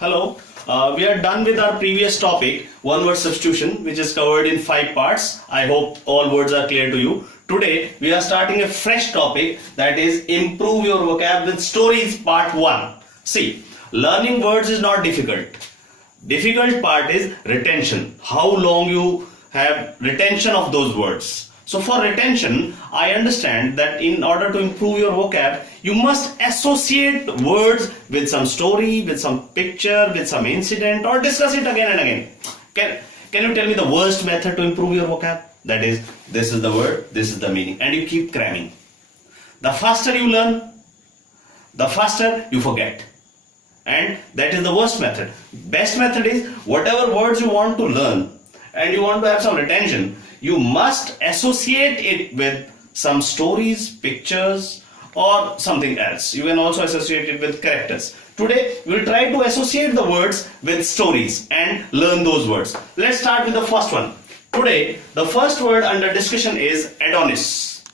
Hello, we are done with our previous topic, one word substitution, which is covered in 5 parts. I hope all words are clear to you. Today, we are starting a fresh topic, that is improve your vocab with stories part 1. See, learning words is not difficult. Difficult part is retention. How long you have retention of those words. So for retention, I understand that in order to improve your vocab, you must associate words with some story, with some picture, with some incident, or discuss it again and again. Can you tell me the worst method to improve your vocab? That is, this is the word, this is the meaning, and you keep cramming. The faster you learn, the faster you forget. And that is the worst method. Best method is, whatever words you want to learn and you want to have some retention, you must associate it with some stories, pictures, or something else. You can also associate it with characters. Today, we will try to associate the words with stories and learn those words. Let's start with the first one. Today, the first word under discussion is Adonis.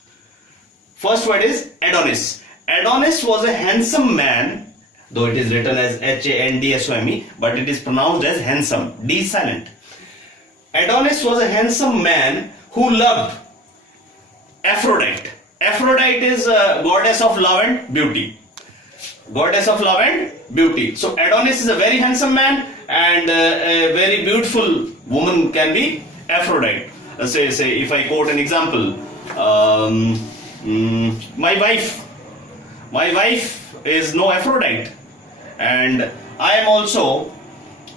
First word is Adonis. Adonis was a handsome man, though it is written as H-A-N-D-S-O-M-E, but it is pronounced as handsome, D silent. Adonis was a handsome man who loved Aphrodite. Aphrodite is a goddess of love and beauty. Goddess of love and beauty. So Adonis is a very handsome man, and a very beautiful woman can be Aphrodite. Say if I quote an example, my wife is no Aphrodite, and I am also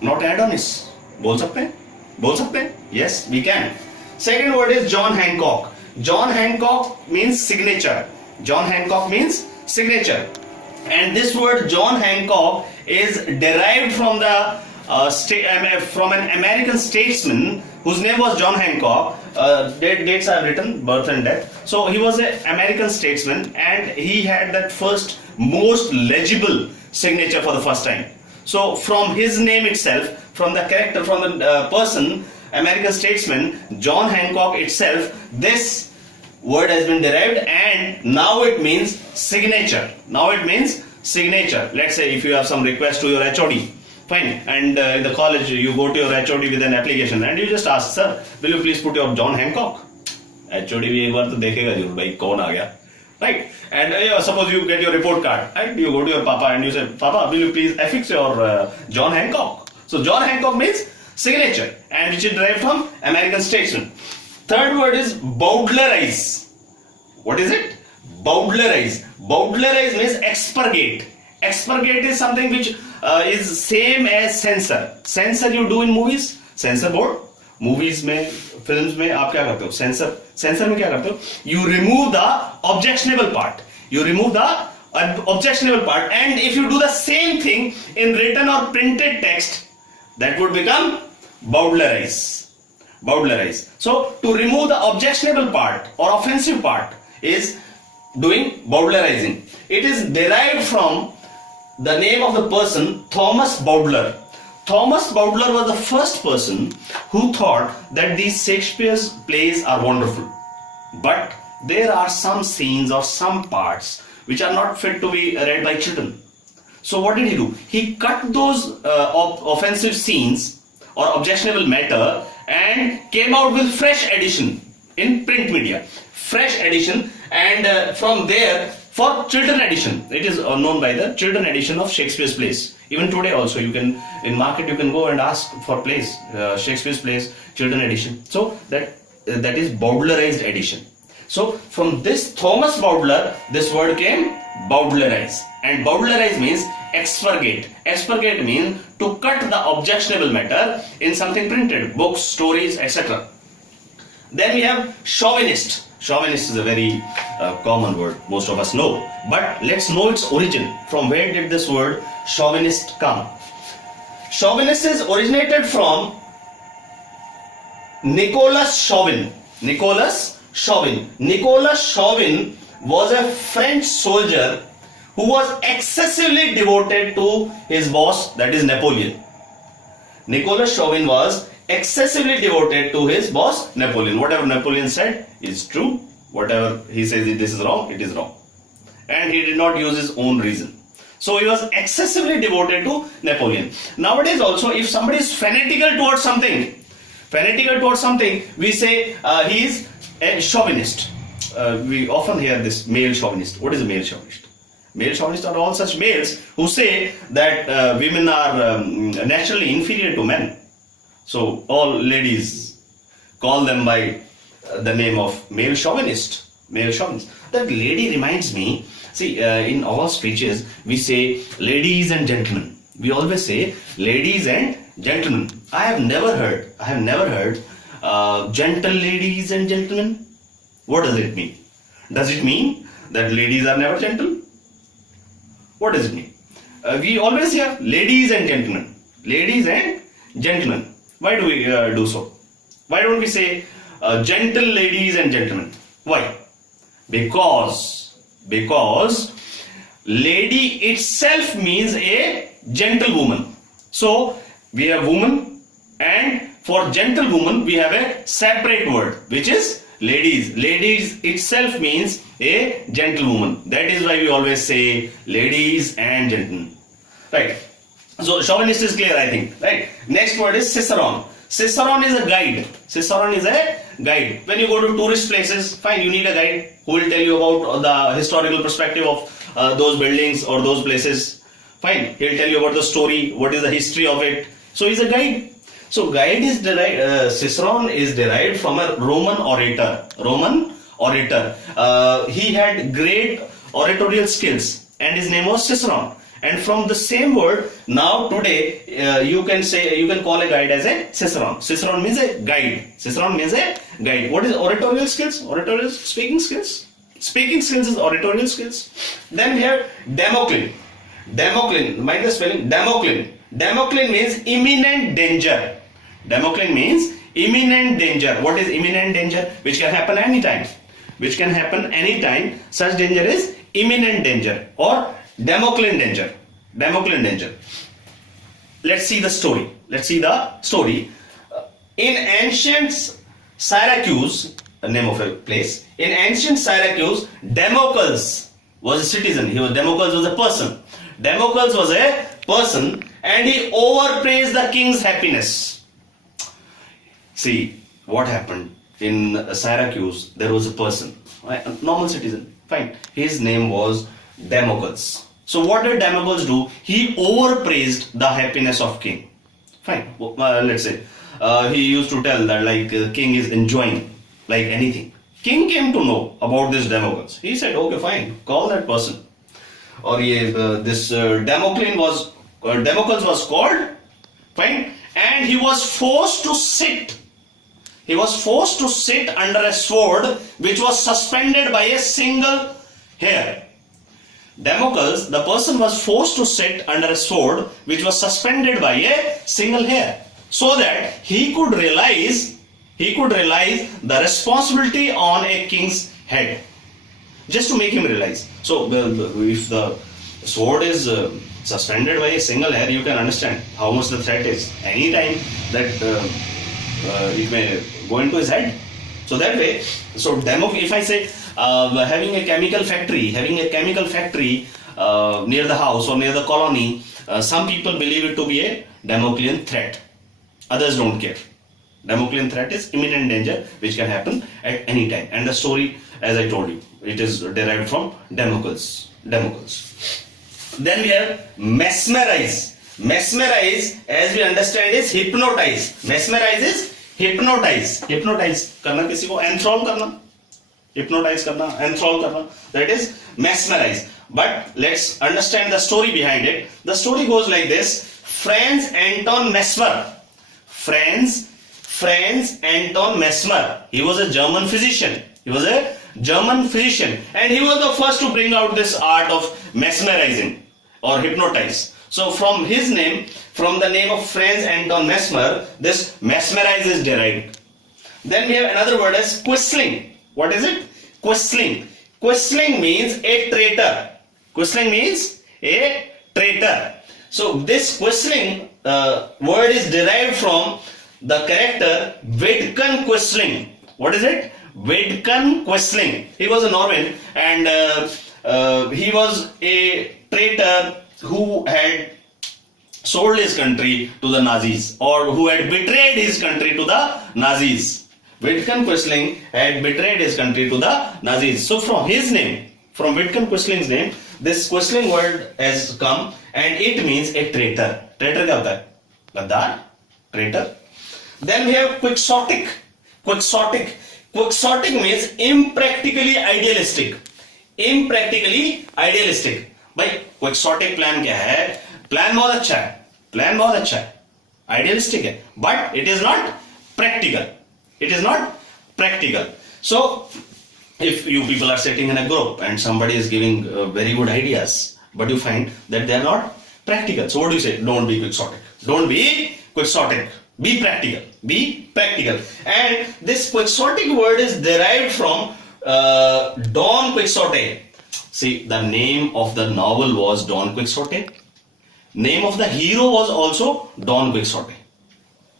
not Adonis. बोल सकते हैं? बोल सकते हैं? Yes, we can. Second word is John Hancock. John Hancock means signature. John Hancock means signature. And this word John Hancock is derived from the from an American statesman whose name was John Hancock. Dates are written, birth and death. So he was an American statesman, and he had that first most legible signature for the first time. So from his name itself, from the character, from the person, American statesman John Hancock itself, this word has been derived, and now it means signature. Now it means signature. Let's say if you have some request to your HOD, fine, and in the college you go to your HOD with an application and you just ask, sir, will you please put your John Hancock? HOD भी एक बार तो देखेगा जरूर भाई कौन आ गया, right? And suppose you get your report card and you go to your papa and you say, Papa, will you please affix your John Hancock? So John Hancock means signature, and which is derived from American statesman. Third word is Bowdlerize. What is it? Bowdlerize. Bowdlerize means expurgate. Expurgate is something which is same as censor. Censor you do in movies. Censor board. Movies में, films में आप क्या करते हो? Censor में क्या करते हो? You remove the objectionable part. You remove the objectionable part, and if you do the same thing in written or printed text, that would become Bowdlerize. Bowdlerize. So to remove the objectionable part or offensive part is doing Bowdlerizing. It is derived from the name of the person Thomas Bowdler. Thomas Bowdler was the first person who thought that these Shakespeare's plays are wonderful, but there are some scenes or some parts which are not fit to be read by children. So what did he do? He cut those offensive scenes or objectionable matter and came out with fresh edition in print media. Fresh edition, and from there for children edition. It is known by the children edition of Shakespeare's plays. Even today also you can, in market you can go and ask for plays, Shakespeare's plays, children edition. So that is Bowdlerized edition. So from this Thomas Bowdler, this word came Bowdlerize. And Bowdlerize means expurgate. Expurgate means to cut the objectionable matter in something printed, books, stories, etc. Then we have Chauvinist. Chauvinist is a very common word, most of us know. But let's know its origin. From where did this word Chauvinist come? Chauvinist is originated from Nicolas Chauvin. Nicolas Chauvin. Nicolas Chauvin was a French soldier who was excessively devoted to his boss, that is Napoleon. Nicolas Chauvin was excessively devoted to his boss Napoleon. Whatever Napoleon said is true. Whatever he says this is wrong, it is wrong. And he did not use his own reason. So he was excessively devoted to Napoleon. Nowadays also, if somebody is fanatical towards something, we say he is a chauvinist. We often hear this, male chauvinist. What is a male chauvinist? Male chauvinists are all such males who say that women are naturally inferior to men. So all ladies call them by the name of male chauvinist. Male chauvinist. That lady reminds me, see, in all speeches we say ladies and gentlemen. We always say ladies and gentlemen. I have never heard gentle ladies and gentlemen. What does it mean? Does it mean that ladies are never gentle? What does it mean? We always hear ladies and gentlemen. Ladies and gentlemen. Why do we do so? Why don't we say gentle ladies and gentlemen? Why? Because lady itself means a gentle woman. So we have woman, and for gentle woman we have a separate word which is ladies. Ladies itself means a gentlewoman. That is why we always say ladies and gentlemen. Right. So chauvinist is clear, I think. Right. Next word is cicerone. Cicerone is a guide. Cicerone is a guide. When you go to tourist places, fine, you need a guide who will tell you about the historical perspective of those buildings or those places. Fine, he will tell you about the story, what is the history of it. So he's a guide. So guide is derived, cicerone is derived from a Roman orator. He had great oratorial skills and his name was Cicerone. And from the same word, now today you can call a guide as a cicerone. Cicerone means a guide. Cicerone means a guide. What is oratorial skills? Oratorial speaking skills. Speaking skills is oratorial skills. Then we have Damocles. Mind the spelling. Damocles means imminent danger. Damocles means imminent danger. What is imminent danger? Which can happen anytime. Such danger is imminent danger or Damocles danger. Let's see the story. In ancient Syracuse, the name of a place. In ancient Syracuse, Damocles was a citizen. Damocles was a person. Damocles was a person, and he overpraised the king's happiness. See what happened in Syracuse. There was a person, a normal citizen. Fine. His name was Damocles. So what did Damocles do? He overpraised the happiness of king. Fine. Let's say he used to tell that king is enjoying like anything. King came to know about this Damocles. He said, okay, fine, call that person. Or Damocles was called. Fine. And he was forced to sit. Under a sword which was suspended by a single hair. Damocles, the person was forced to sit under a sword which was suspended by a single hair, so that he could realize the responsibility on a king's head. Just to make him realize. So if the sword is suspended by a single hair, you can understand how much the threat is. Anytime that it may go into his head. So that way, if I say having a chemical factory near the house or near the colony, some people believe it to be a Damoclean threat. Others don't care. Damoclean threat is imminent danger which can happen at any time. And the story, as I told you, it is derived from Damocles. Then we have mesmerize. Mesmerize, as we understand, is hypnotize. Mesmerize is hypnotize. Hypnotize करना किसी को, enthrall करना. Hypnotize करना, enthrall करना. That is mesmerize. But let's understand the story behind it. The story goes like this. Franz Anton Mesmer. He was a German physician. And he was the first to bring out this art of mesmerizing or hypnotize. So from his name, from the name of Franz Anton Mesmer, this mesmerize is derived. Then we have another word as quisling. What is it? Quisling. Quisling means a traitor. So this quisling word is derived from the character Vidkun Quisling. What is it? Vidkun Quisling. He was a Norman and he was a traitor who had sold his country to the Nazis, or who had betrayed his country to the Nazis. Vidkun Quisling had betrayed his country to the Nazis. So from his name, from Vidkun Quisling's name, this Quisling word has come, and it means a traitor. Traitor क्या होता है? गद्दार, traitor. Then we have quixotic. Quixotic. Quixotic means impractically idealistic. Impractically idealistic. भाई quixotic plan क्या है? Plan बहुत अच्छा है. Plan बहुत अच्छा है. Idealistic है. But it is not practical. It is not practical. So, if you people are sitting in a group and somebody is giving very good ideas, but you find that they are not practical. So what do you say? Don't be quixotic. Don't be quixotic. Be practical. Be practical. And this quixotic word is derived from Don Quixote. See, the name of the novel was Don Quixote. Name of the hero was also Don Quixote.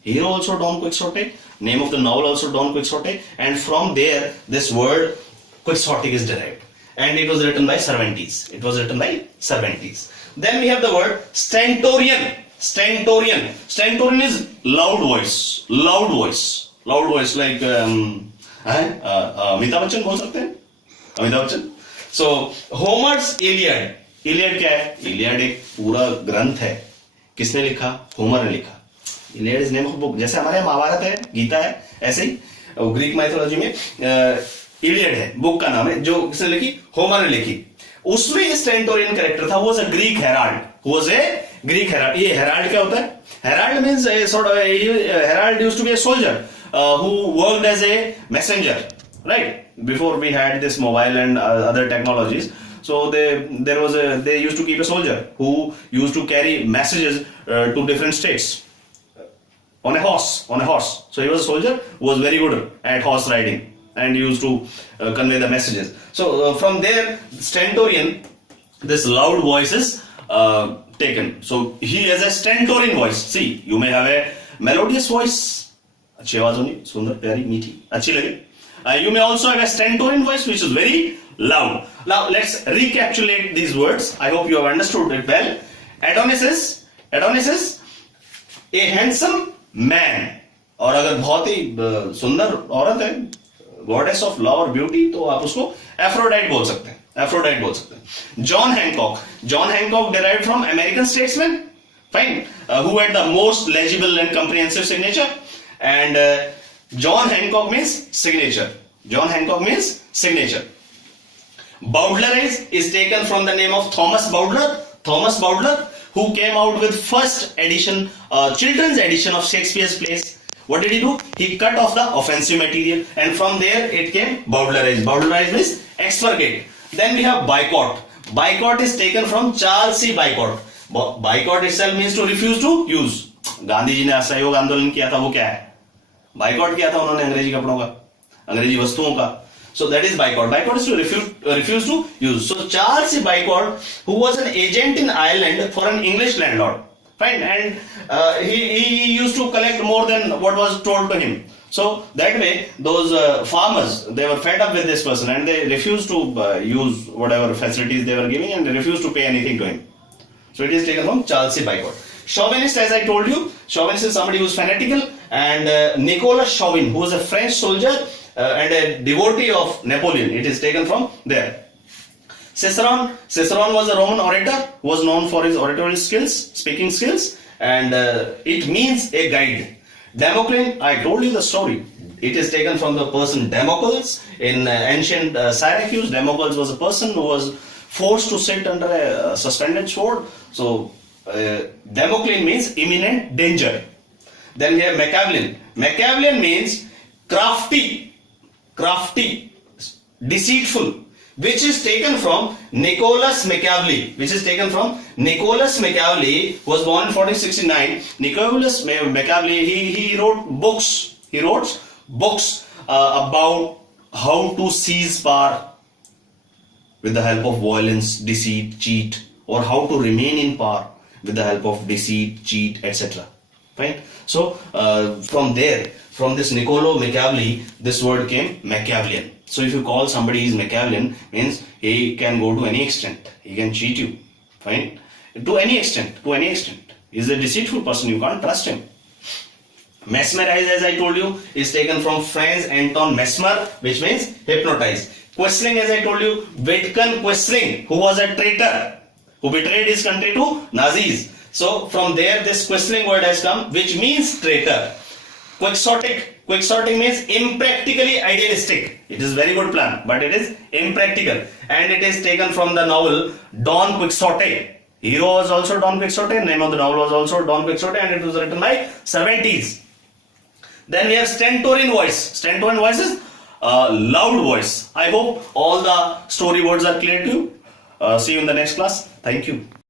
Hero also Don Quixote. Name of the novel also Don Quixote. And from there, this word quixotic is derived. And it was written by Cervantes. It was written by Cervantes. Then we have the word stentorian. Stentorian. Stentorian is loud voice. Loud voice. Loud voice like Amitabh Bachchan बोल सकते हैं? Amitabh Bachchan. So Homer's Iliad. Iliad क्या है? Iliad एक पूरा ग्रंथ है. किसने लिखा? होमर ने लिखा. Iliad is name of book. जैसे हमारे महाभारत है, गीता है, ऐसे ही ग्रीक माइथोलॉजी में इलियड है, बुक का नाम है, जो किसने लिखी? होमर ने लिखी. उसमें ये स्टेंटोरियन कैरेक्टर था. वो was a Greek herald. Was a Greek herald. ये हेराल्ड क्या होता है? Herald means a sort of herald used to be a soldier who worked as a messenger, right? Before we had this mobile and other technologies, so they used to keep a soldier who used to carry messages to different states on a horse. So he was a soldier who was very good at horse riding and used to convey the messages. So from there, stentorian, this loud voice is taken. So he has a stentorian voice. See, you may have a melodious voice. अच्छी आवाज होनी, सुंदर, प्यारी, मीठी, अच्छी लगे. You may also have a stentorian voice which is very loud. Now let's recapitulate these words. I hope you have understood it well. Adonis is a handsome man. और अगर बहुत ही सुंदर औरत है, goddess of love और beauty, तो आप उसको Aphrodite बोल सकते हैं. Aphrodite बोल सकते हैं. John Hancock derived from American statesman, fine, who had the most legible and comprehensive signature. And John Hancock means signature. Bowdlerize is taken from the name of Thomas Bowdler, who came out with first edition, children's edition of Shakespeare's plays. What did he do? He cut off the offensive material, and from there it came Bowdlerize. Bowdlerize means expurgate. Then we have boycott. Boycott is taken from Charles C. Boycott. Boycott itself means to refuse to use. Gandhi ji ने असहयोग आंदोलन किया था, वो क्या है? Boycott किया था उन्होंने अंग्रेजी कपड़ों का, अंग्रेजी वस्तुओं का. So that is boycott. Boycott is to refuse to use. So Charles C. Boycott, who was an agent in Ireland for an English landlord, fine, and he used to collect more than what was told to him. So that way, those farmers, they were fed up with this person and they refused to use whatever facilities they were giving, and they refused to pay anything to him. So it is taken from Charles C. Boycott. Chauvinist, as I told you, Chauvinist is somebody who is fanatical, and Nicolas Chauvin, who was a French soldier and a devotee of Napoleon, it is taken from there. Cicerone was a Roman orator who was known for his oratory skills, speaking skills, and it means a guide. Damocles, I told you the story. It is taken from the person Damocles in ancient Syracuse. Damocles was a person who was forced to sit under a suspended sword. So Damocles means imminent danger. Then we have Machiavellian. Machiavellian means crafty, deceitful, which is taken from Nicholas Machiavelli. Nicholas Machiavelli was born in 1469. Nicholas Machiavelli, he wrote books. He wrote books about how to seize power with the help of violence, deceit, cheat, or how to remain in power with the help of deceit, cheat, etc. Right? So from this Niccolo Machiavelli, this word came Machiavellian. So if you call somebody is Machiavellian, means he can go to any extent. He can cheat you. Fine. To any extent. He's a deceitful person, you can't trust him. Mesmerize, as I told you, is taken from Franz Anton Mesmer, which means hypnotize. Quisling, as I told you, Wittgen Quisling, who was a traitor, who betrayed his country to Nazis. So from there this Quisling word has come, which means traitor. Quixotic means impractically idealistic. It is very good plan, but it is impractical, and it is taken from the novel Don Quixote. Hero was also Don Quixote, name of the novel was also Don Quixote, and it was written by Cervantes. Then we have stentorian voice. Stentorian voice is loud voice. I hope all the story words are clear to you. See you in the next class. Thank you.